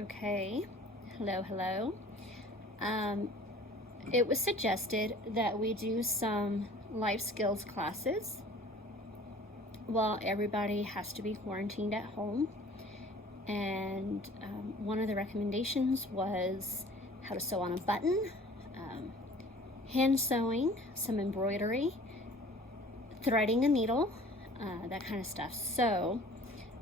Okay, hello. Um, it was suggested that we do some life skills classes while everybody has to be quarantined at home. And one of the recommendations was how to sew on a button, hand sewing, some embroidery, threading a needle, that kind of stuff. So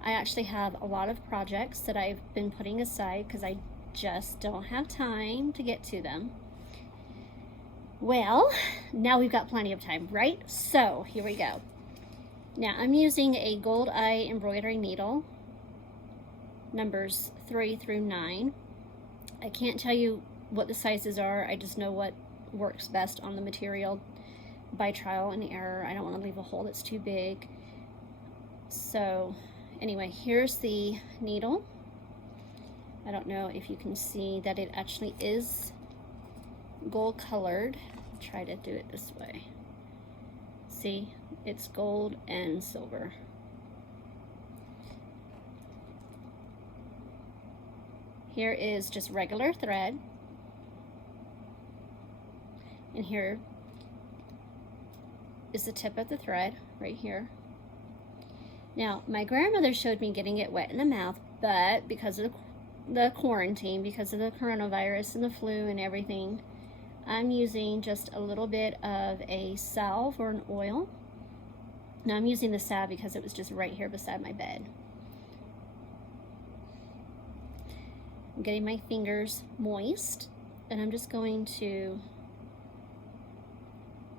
I actually have a lot of projects that I've been putting aside because I just don't have time to get to them. Well, now we've got plenty of time, right? So here we go. Now I'm using a Gold Eye embroidery needle, numbers 3 through 9. I can't tell you what the sizes are. I just know what works best on the material by trial and error. I don't want to leave a hole that's too big. So anyway, here's the needle. I don't know if you can see that it actually is gold colored. I'll try to do it this way. See, it's gold and silver. Here is just regular thread. And here is the tip of the thread right here. Now, my grandmother showed me getting it wet in the mouth, but because of the quarantine, because of the coronavirus and the flu and everything, I'm using just a little bit of a salve or an oil. Now I'm using the salve because it was just right here beside my bed. I'm getting my fingers moist, and I'm just going to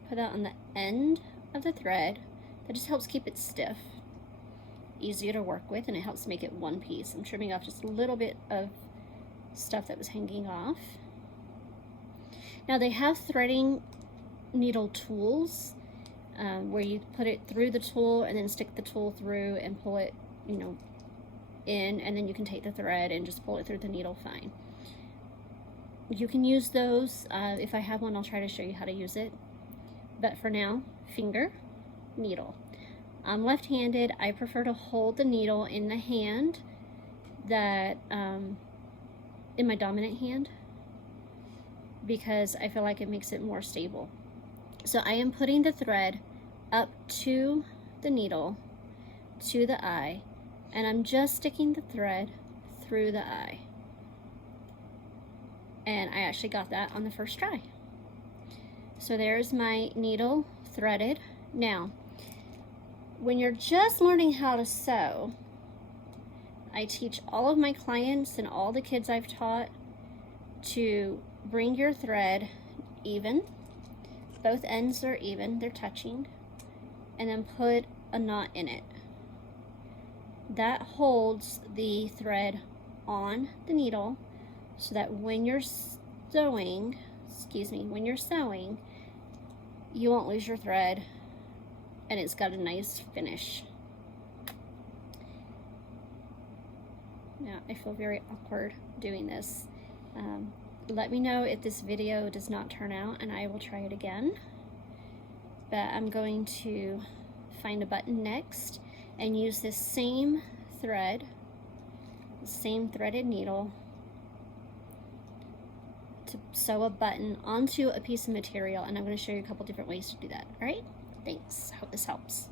put that on the end of the thread. That just helps keep it stiff, easier to work with, and it helps make it one piece. I'm trimming off just a little bit of stuff that was hanging off. Now they have threading needle tools where you put it through the tool and then stick the tool through and pull it, in, and then you can take the thread and just pull it through the needle fine. You can use those. If I have one, I'll try to show you how to use it. But for now, finger, needle. I'm left-handed. I prefer to hold the needle in the hand that, in my dominant hand, because I feel like it makes it more stable. So I am putting the thread up to the needle, to the eye, and I'm just sticking the thread through the eye. And I actually got that on the first try. So there's my needle threaded. Now, when you're just learning how to sew, I teach all of my clients and all the kids I've taught to bring your thread even. Both ends are even, they're touching, and then put a knot in it. That holds the thread on the needle so that when you're sewing, you won't lose your thread, and it's got a nice finish. Now, I feel very awkward doing this. Let me know if this video does not turn out, and I will try it again. But I'm going to find a button next and use this same thread, the same threaded needle, to sew a button onto a piece of material, and I'm going to show you a couple different ways to do that. All right? Thanks. Hope this helps.